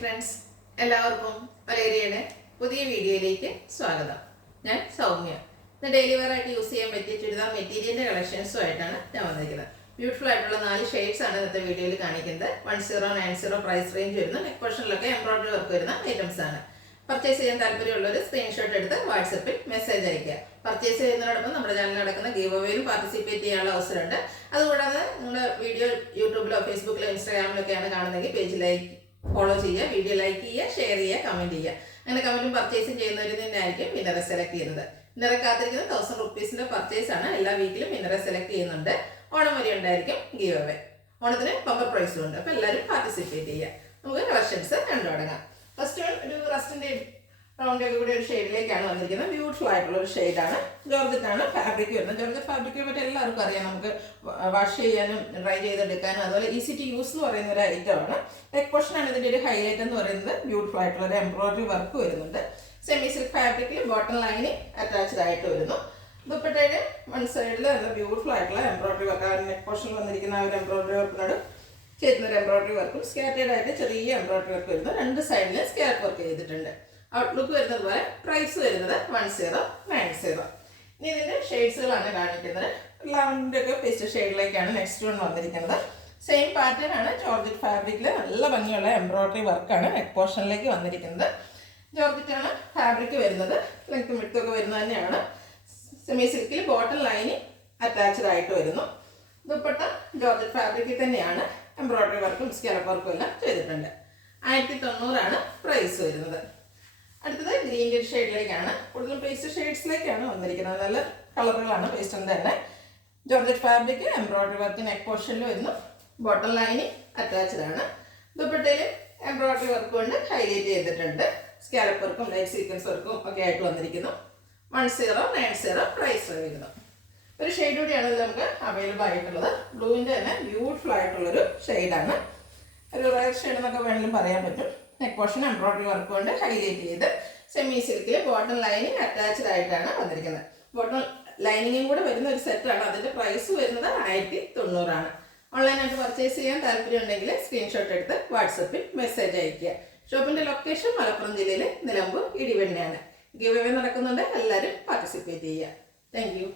Friends, എല്ലാവർക്കും വലേറിയയുടെ പുതിയ വീഡിയോയിലേക്ക് സ്വാഗതം. ഞാൻ സൗമ്യ. ഇന്ന് ഡെയിലി വെയർ ആയിട്ട് യൂസ് ചെയ്യാൻ പറ്റിയ ചുരിദാർ മെറ്റീരിയലിൻ്റെ കളക്ഷൻസുമായിട്ടാണ് ഞാൻ വന്നിരിക്കുന്നത്. ബ്യൂട്ടിഫുൾ ആയിട്ടുള്ള 4 ഷെയ്ഡ്സ് ആണ് ഇന്നത്തെ വീഡിയോയിൽ കാണിക്കുന്നത്. 1090 പ്രൈസ് റേഞ്ച് വരുന്ന നെക്ക് പോർഷനിലൊക്കെ എംബ്രോയിഡറി വർക്ക് വരുന്ന ഐറ്റംസ് ആണ്. പർച്ചേസ് ചെയ്യാൻ താല്പര്യമുള്ളവർ സ്ക്രീൻഷോട്ട് എടുത്ത് വാട്സപ്പിൽ മെസ്സേജ് അയയ്ക്കുക. പർച്ചേസ് ചെയ്യുന്നതോടൊപ്പം നമ്മുടെ ചാനലിൽ നടക്കുന്ന ഗീവ് അവേയിലും പാർട്ടിസിപ്പേറ്റ് ചെയ്യാനുള്ള അവസരമുണ്ട്. അതുകൂടാതെ നിങ്ങളുടെ വീഡിയോ യൂട്യൂബിലോ ഫേസ്ബുക്കിലോ ഇൻസ്റ്റാഗ്രാമിലൊക്കെയാണ് കാണുന്നതെങ്കിൽ പേജ് ലൈക്ക് ഫോളോ ചെയ്യുക, വീഡിയോ ലൈക്ക് ചെയ്യുക, ഷെയർ ചെയ്യുക, കമൻറ്റ് ചെയ്യുക. അങ്ങനെ കമൻറ്റും പർച്ചേസും ചെയ്യുന്നവരിൽ നിന്നായിരിക്കും വിന്നറെ സെലക്ട് ചെയ്യുന്നത്. വിന്നറെ കാത്തിരിക്കുന്നത് 1000 റുപ്പീസിൻ്റെ പർച്ചേസ് ആണ്. എല്ലാ വീക്കിലും വിന്നറെ സെലക്ട് ചെയ്യുന്നുണ്ട്. ഓണം വരെ ഉണ്ടായിരിക്കും ഗീവ് അവേ. ഓണത്തിന് ബമ്പർ പ്രൈസും ഉണ്ട്. അപ്പോൾ എല്ലാവരും പാർട്ടിസിപ്പേറ്റ് ചെയ്യുക. നമുക്ക് കളക്ഷൻസ് കണ്ടു തുടങ്ങാം. ഫസ്റ്റ് ഒരു റസ്റ്റിൻ്റെ റൗണ്ടൊക്കെ കൂടി ഒരു ഷെയ്ഡിലേക്കാണ് വന്നിരിക്കുന്നത്. ബ്യൂട്ടിഫുൾ ആയിട്ടുള്ള ഒരു ഷെയ്ഡാണ്. ജോർജറ്റാണ് ഫാബ്രിക് വരുന്നത്. ജോർജറ്റ് ഫാബ്രിക്കിനെ പറ്റി എല്ലാവർക്കും അറിയാം. നമുക്ക് വാഷ് ചെയ്യാനും ഡ്രൈ ചെയ്തെടുക്കാനും അതുപോലെ ഈസി ടു യൂസ് എന്ന് പറയുന്ന ഒരു ഐറ്റമാണ്. നെക്ക് പോർഷനാണ് ഇതിൻ്റെ ഒരു ഹൈലൈറ്റ് എന്ന് പറയുന്നത്. ബ്യൂട്ടിഫുൾ ആയിട്ടുള്ള ഒരു എംബ്രോയിഡറി വർക്ക് വരുന്നുണ്ട്. സെമി സിൽക്ക് ഫാബ്രിക്കിൽ ബോട്ടം ലൈന് അറ്റാച്ച്ഡ് ആയിട്ട് വരുന്നു. ദുപ്പട്ടയുടെ വൺ സൈഡിൽ നല്ല ബ്യൂട്ടിഫുൾ ആയിട്ടുള്ള എംബ്രോയിഡറി വർക്ക്, നെക്ക് പോർഷനിൽ വന്നിരിക്കുന്ന ആ ഒരു എംബ്രോയിഡറി വർക്കിനോട് ചേരുന്ന ഒരു എംബ്രോയിഡറി വർക്കും സ്കാറ്റേഡ് ആയിട്ട് ചെറിയ എംബ്രോയിഡറി വർക്ക് വരുന്നു. രണ്ട് സൈഡിൽ സ്കാറ്റ് വർക്ക് ചെയ്തിട്ടുണ്ട്. ഔട്ട്ലുക്ക് വരുന്നത് പോലെ പ്രൈസ് വരുന്നത് 1090. ഇനി ഇതിൻ്റെ ഷെയ്ഡ്സുകളാണ് കാണിക്കുന്നത്. ലാവൻഡർ ഒക്കെ പേസ്റ്റ് ഷെയ്ഡിലേക്കാണ് നെക്സ്റ്റ് വൺ വന്നിരിക്കുന്നത്. സെയിം പാറ്റേൺ ആണ്. ജോർജറ്റ് ഫാബ്രിക്കിൽ നല്ല ഭംഗിയുള്ള എംബ്രോയിഡറി വർക്കാണ് നെക്ക് പോർഷനിലേക്ക് വന്നിരിക്കുന്നത്. ജോർജറ്റാണ് ഫാബ്രിക് വരുന്നത്. ലെങ്ത്തും വിഡ്ത്തും വരുന്നത് തന്നെയാണ്. സെമി സിൽക്കിൽ ബോട്ടം ലൈനിങ് അറ്റാച്ച്ഡ് ആയിട്ട് വരുന്നു. ദുപ്പട്ട ജോർജറ്റ് ഫാബ്രിക്കിൽ തന്നെയാണ്. എംബ്രോയിഡറി വർക്കും സ്കാലപ്പ് വർക്കും എല്ലാം ചെയ്തിട്ടുണ്ട്. 1090 പ്രൈസ് വരുന്നത്. അടുത്തത് ഗ്രീൻ റെഡ് ഷെയ്ഡിലേക്കാണ്. കൂടുതലും പേസ്റ്റ് ഷെയ്ഡ്സിലേക്കാണ് വന്നിരിക്കുന്നത്. നല്ല കളറുകളാണ് പേസ്റ്റിൻ്റെ തന്നെ. Georgette fabric embroidery work neck പോർഷനിൽ വരുന്നു. ബോട്ടം ലൈനിങ് അറ്റാച്ച്ഡ് ആണ്. ദുപ്പട്ടയിൽ എംബ്രോയിഡറി വർക്ക് കൊണ്ട് ഹൈലൈറ്റ് ചെയ്തിട്ടുണ്ട്. സ്കാലപ്പ് വർക്കും ലൈറ്റ് സീക്വൻസ് വർക്കും ഒക്കെ ആയിട്ട് വന്നിരിക്കുന്നു. 1090 പ്രൈസ് വരുന്നു. ഒരു ഷെയ്ഡ് കൂടിയാണ് ഇത് നമുക്ക് അവൈലബിൾ ആയിട്ടുള്ളത്. ബ്ലൂവിൻ്റെ തന്നെ ബ്യൂട്ടിഫുൾ ആയിട്ടുള്ളൊരു ഷെയ്ഡാണ്. ഒരു റയർ ഷെയ്ഡ് എന്നൊക്കെ വേണമെങ്കിലും പറയാൻ പറ്റും. നെക്ക് പോർഷൻ എംബ്രോയിഡറി വർക്ക് കൊണ്ട് ഹൈലൈറ്റ് ചെയ്ത് സെമി സിൽക്കിൽ ബോട്ടം ലൈനിങ് അറ്റാച്ച്ഡ് ആയിട്ടാണ് വന്നിരിക്കുന്നത്. ബോട്ടം ലൈനിങ്ങും കൂടെ വരുന്ന ഒരു സെറ്റാണ്. അതിൻ്റെ പ്രൈസ് വരുന്നത് 1090. ഓൺലൈനായിട്ട് പർച്ചേസ് ചെയ്യാൻ താല്പര്യം ഉണ്ടെങ്കിൽ സ്ക്രീൻഷോട്ട് എടുത്ത് വാട്സപ്പിൽ മെസ്സേജ് അയയ്ക്കുക. ഷോപ്പിൻ്റെ ലൊക്കേഷൻ മലപ്പുറം ജില്ലയിലെ നിലമ്പൂർ ഇടിവെണ്ണയാണ്. ഗിവ് അവേ നടക്കുന്നുണ്ട്. എല്ലാവരും പാർട്ടിസിപ്പേറ്റ് ചെയ്യുക. Thank you.